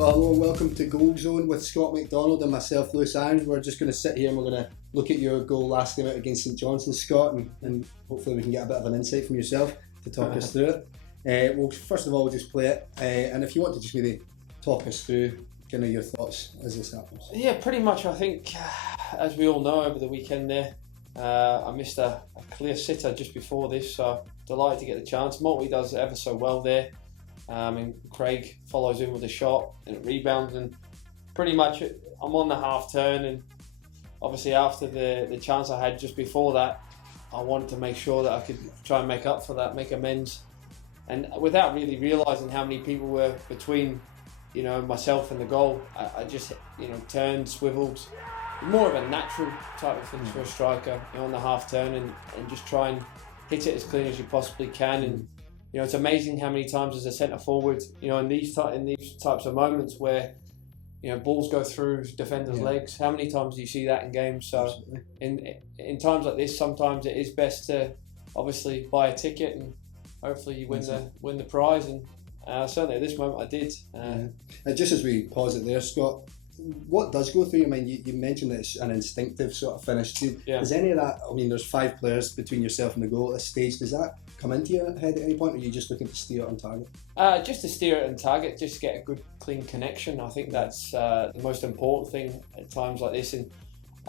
Well, hello and welcome to Goal Zone with Scott McDonald and myself, Lewis Irons. We're just going to sit here and we're going to look at your goal last game out against St Johnstone, Scott, and hopefully we can get a bit of an insight from yourself to talk us through it. Well, first of all, we'll just play it, and if you want to just maybe talk us through kind of your thoughts as this happens. Yeah, pretty much. I think, as we all know, over the weekend there, I missed a clear sitter just before this, so delighted to get the chance. Malty does ever so well there. And Craig follows in with a shot and it rebounds, and pretty much I'm on the half turn, and obviously after the chance I had just before that, I wanted to make sure that I could try and make up for that, make amends, and without really realising how many people were between myself and the goal, I just turned, swivelled, more of a natural type of finish for a striker, on the half turn, and just try and hit it as clean as you possibly can. And it's amazing how many times as a centre forward, in these types of moments where balls go through defenders' legs. How many times do you see that in games? So in times like this, sometimes it is best to obviously buy a ticket and hopefully you win the prize. And certainly at this moment I did. And just as we pause it there, Scott, what does go through your mind? You mentioned that it's an instinctive sort of finish. Is any of that? I mean, there's 5 players between yourself and the goal at this stage. Does that come into your head at any point, or are you just looking to steer it on target? Just to steer it on target, just get a good, clean connection. I think that's the most important thing at times like this. And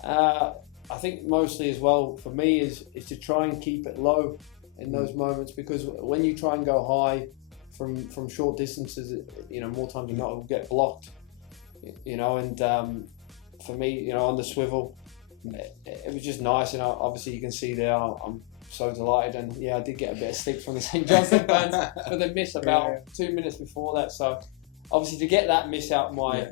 I think mostly as well for me is to try and keep it low in those moments, because when you try and go high from short distances, more times than not it will get blocked. And for me, on the swivel, it was just nice, and obviously you can see there I'm so delighted, and I did get a bit of stick from the St Johnstone fans for the miss about 2 minutes before that. So obviously to get that miss out my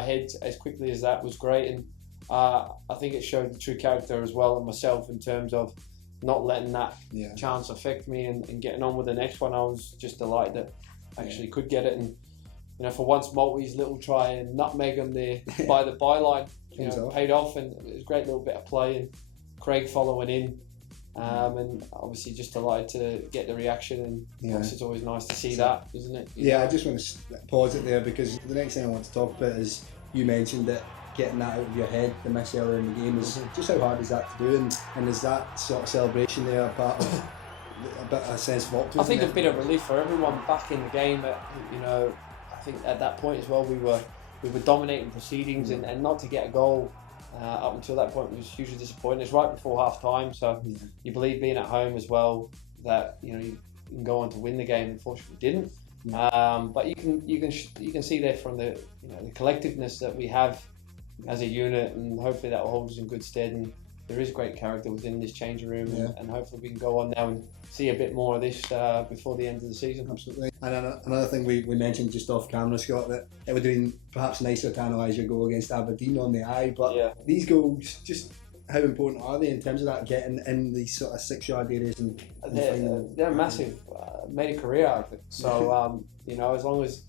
head as quickly as that was great, and I think it showed the true character as well in myself in terms of not letting that chance affect me and getting on with the next one. I was just delighted that I actually could get it, and for once Malty's little try and nutmeg on there by the byline paid off, and it was a great little bit of play, and Craig following in. And obviously just delighted to get the reaction, and it's always nice to see that, isn't it? I just want to pause it there, because the next thing I want to talk about is, you mentioned that getting that out of your head, the miss earlier in the game, is just how hard is that to do, and is that sort of celebration there a part of a bit of a sense of optimism? I think a bit of relief for everyone back in the game. I think at that point as well we were dominating proceedings, and not to get a goal up until that point was hugely disappointing. It's right before half time, so you believe being at home as well that you can go on to win the game. Unfortunately didn't, but you can see there from the the collectiveness that we have as a unit, and hopefully that will hold us in good stead. And there is great character within this changing room, and hopefully we can go on now and see a bit more of this before the end of the season. Absolutely. And another thing we mentioned just off camera, Scott, that it would have been perhaps nicer to analyse your goal against Aberdeen on the eye, but these goals, just how important are they in terms of that getting in these sort of 6-yard areas? They're massive. Made a career out of it. So as long as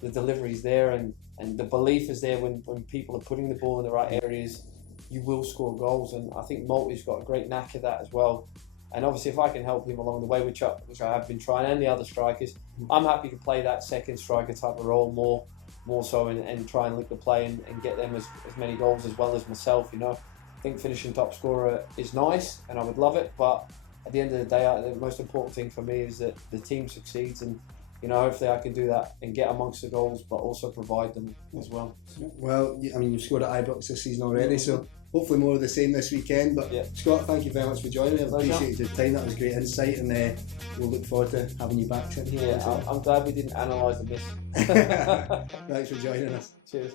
the delivery's there and the belief is there when people are putting the ball in the right areas, you will score goals. And I think Malty's got a great knack of that as well. And obviously if I can help him along the way, which I have been trying, and the other strikers, I'm happy to play that second striker type of role more so, and try and link the play and get them as many goals as well as myself. I think finishing top scorer is nice and I would love it, but at the end of the day, the most important thing for me is that the team succeeds, and hopefully I can do that and get amongst the goals, but also provide them as well. Well, I mean, you've scored at Ibrox this season already, so hopefully more of the same this weekend. But Scott, thank you very much for joining me. I appreciate your time. That was great insight, and we'll look forward to having you back soon. I'm glad we didn't analyse the miss. Thanks for joining us. Cheers.